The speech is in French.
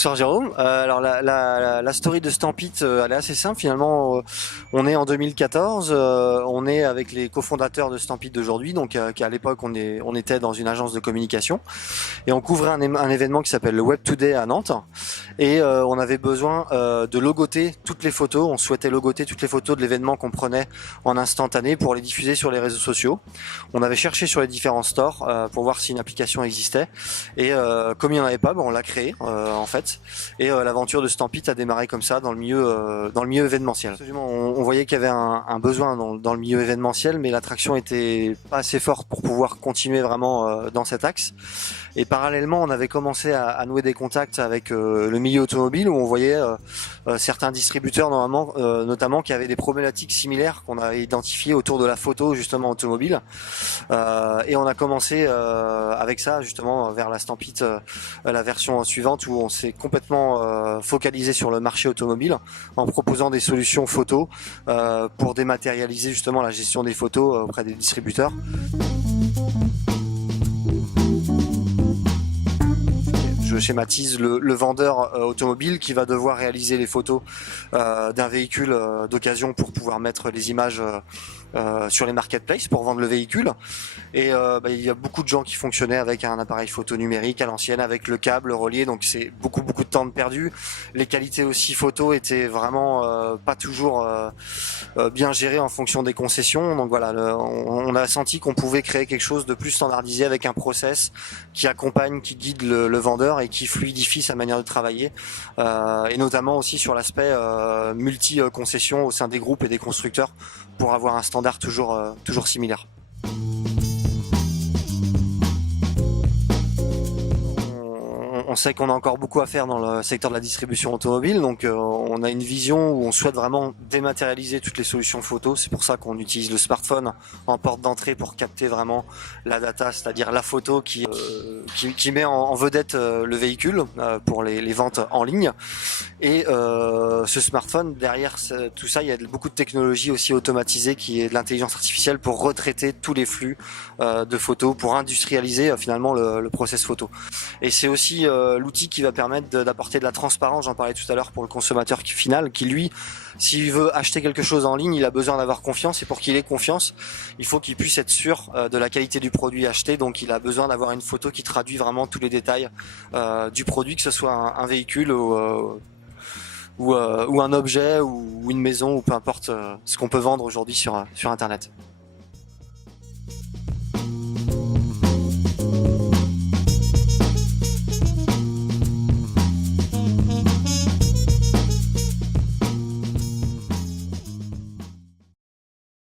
Bonsoir Jérôme. Alors la story de Stampit, elle est assez simple finalement. On est en 2014, on est avec les cofondateurs de Stampit d'aujourd'hui, donc qu'à l'époque on était dans une agence de communication et on couvrait un événement qui s'appelle le Web Today à Nantes et on avait besoin de logoter toutes les photos. On souhaitait logoter toutes les photos de l'événement qu'on prenait en instantané pour les diffuser sur les réseaux sociaux. On avait cherché sur les différents stores pour voir si une application existait et comme il n'y en avait pas, on l'a créé en fait. Et l'aventure de Stampit a démarré comme ça dans le milieu événementiel. Absolument, on voyait qu'il y avait un besoin dans le milieu événementiel, mais l'attraction était pas assez forte pour pouvoir continuer vraiment dans cet axe. Et parallèlement, on avait commencé à nouer des contacts avec le milieu automobile où on voyait certains distributeurs notamment qui avaient des problématiques similaires qu'on avait identifiées autour de la photo justement automobile. Et on a commencé avec ça justement vers la Stampit, la version suivante où on s'est complètement focalisé sur le marché automobile en proposant des solutions photos pour dématérialiser justement la gestion des photos auprès des distributeurs. Je schématise le vendeur automobile qui va devoir réaliser les photos d'un véhicule d'occasion pour pouvoir mettre les images sur les marketplaces pour vendre le véhicule. Et il y a beaucoup de gens qui fonctionnaient avec un appareil photo numérique à l'ancienne avec le câble relié, donc c'est beaucoup de temps de perdu. Les qualités aussi photo étaient vraiment pas toujours bien gérées en fonction des concessions. Donc voilà, on a senti qu'on pouvait créer quelque chose de plus standardisé avec un process qui accompagne, qui guide le vendeur et qui fluidifie sa manière de travailler, et notamment aussi sur l'aspect multi-concession au sein des groupes et des constructeurs pour avoir un standard toujours similaire. On sait qu'on a encore beaucoup à faire dans le secteur de la distribution automobile, donc on a une vision où on souhaite vraiment dématérialiser toutes les solutions photo. C'est pour ça qu'on utilise le smartphone en porte d'entrée pour capter vraiment la data, c'est-à-dire la photo qui met en vedette le véhicule pour les ventes en ligne. Et ce smartphone, derrière tout ça, il y a beaucoup de technologies aussi automatisées qui est de l'intelligence artificielle pour retraiter tous les flux de photos, pour industrialiser finalement le process photo. Et c'est aussi l'outil qui va permettre d'apporter de la transparence, j'en parlais tout à l'heure, pour le consommateur final, qui lui, s'il veut acheter quelque chose en ligne, il a besoin d'avoir confiance, et pour qu'il ait confiance, il faut qu'il puisse être sûr de la qualité du produit acheté, donc il a besoin d'avoir une photo qui traduit vraiment tous les détails du produit, que ce soit un véhicule ou un objet ou une maison ou peu importe ce qu'on peut vendre aujourd'hui sur Internet.